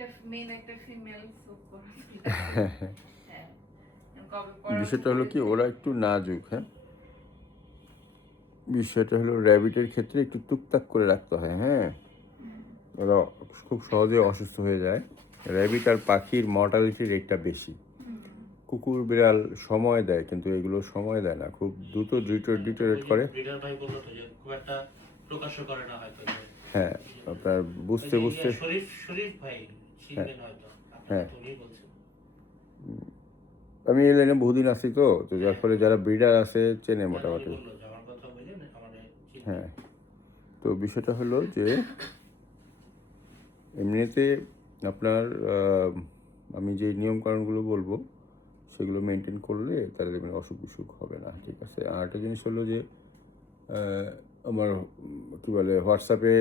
একটা মেল একটা female soup করা। হ্যাঁ বিষয়টা হলো কি, ওরা একটু নাজুক। হ্যাঁ, বিষয়টা হলো র্যাবিটের ক্ষেত্রে একটু টুকটাক করে রাখতে হয়। হ্যাঁ, ওরা খুব সহজে অসুস্থ হয়ে যায়। র্যাবিট আর পাখির মর্টালিটি রেটটা বেশি। কুকুর বিড়াল সময় দেয়, কিন্তু এগুলো সময় দেয় না, খুব দ্রুত ডিটোরেট করে। ব্রিডার ভাই বললো তো যে খুব একটা প্রকাশ্য করে না হয়তো। হ্যাঁ, আপনার বুঝতে বুঝতে। শরীফ শরীফ ভাই হ্যাঁ, চিনবেন হয়তো, আপনাকে হ্যাঁ, তো উনিই বলছেন। আমি এই লাইনে বহুদিন আছি তো যার ফলে যারা ব্রিডার আছে চেনে উনি মোটামুটি। বললো যে আমার কথা বলে আমাদের চিনবেন। হ্যাঁ, তো বিষয়টা হলো যে এমনিতে আপনার আমি যে নিয়মকানুনগুলো বলবো সেগুলো মেনটেন করলে তাহলে মানে অসুখ বিসুখ হবে না, ঠিক আছে। আর একটা জিনিস হলো যে আমার কী বলে হোয়াটসঅ্যাপে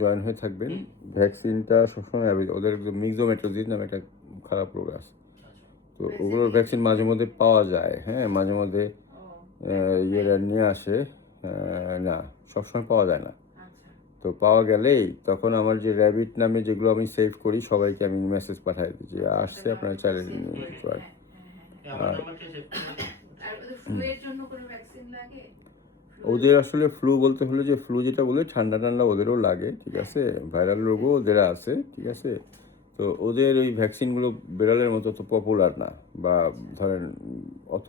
জয়েন হয়ে থাকবেন। ভ্যাকসিনটা সবসময় ওদের মিক্সোমেট্রোজিন নামে একটা খারাপ রোগ আছে, তো ওগুলোর ভ্যাকসিন মাঝে মধ্যে পাওয়া যায়। হ্যাঁ, মাঝে মধ্যে ইয়েরা নিয়ে আসে। না, সবসময় পাওয়া যায় না। তো পাওয়া গেলেই তখন আমার যে র্যাবিট নামে যেগুলো আমি সেভ করি সবাইকে আমি মেসেজ পাঠাই দিই যে আসছে, আপনারা চাইলে নিতে পারেন। আমার নাম্বারটা সেভ করে। আর ওদের ফ্লুয়ের জন্য কোনো ভ্যাকসিন লাগে? ওদের আসলে ফ্লু বলতে হলে যে ফ্লু যেটা বলে ঠান্ডা ঠান্ডা ওদেরও লাগে, ঠিক আছে। ভাইরাল রোগও ওদের আছে, ঠিক আছে। তো ওদের ওই ভ্যাকসিনগুলো বিড়ালের মতো তো পপুলার না, বা ধরেন অত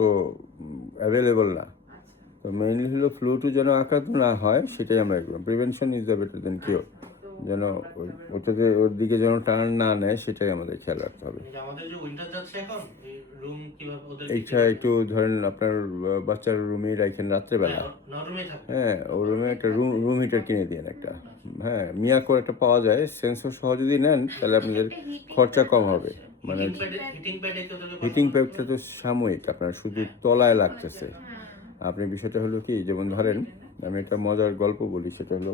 অ্যাভেলেবল না। তো মেইনলি হলো ফ্লু টু যেন আক্রান্ত না হয় সেটাই আমরা করব। Prevention is the better then cure. যেন ওটাকে ওর দিকে যেন টার্ন না নেয় সেটাই আমাদের খেয়াল রাখতে হবে। আমাদের যে উইন্টার যাচ্ছে এখন, এই রুম কিভাবে ওদের এইটা একটু ধরেন আপনার বাচ্চার রুমে রাখেন রাত্রেবেলা। না রুমে থাকবে। হ্যাঁ, ও রুমে একটা রুম হিটার কিনে দিন একটা। হ্যাঁ, মিয়াকোর একটা পাওয়া যায়, সেন্সর সহ যদি নেন তাহলে আপনাদের খরচা কম হবে। মানে হিটিং প্যাডে কি ওদেরকে হিটিং প্যাডটা তো সাময়িক, আপনার শুধু তলায় লাগতেছে। আপনি বিষয়টা হলো কি, যেমন ধরেন আমি একটা মজার গল্প বলি, সেটা হলো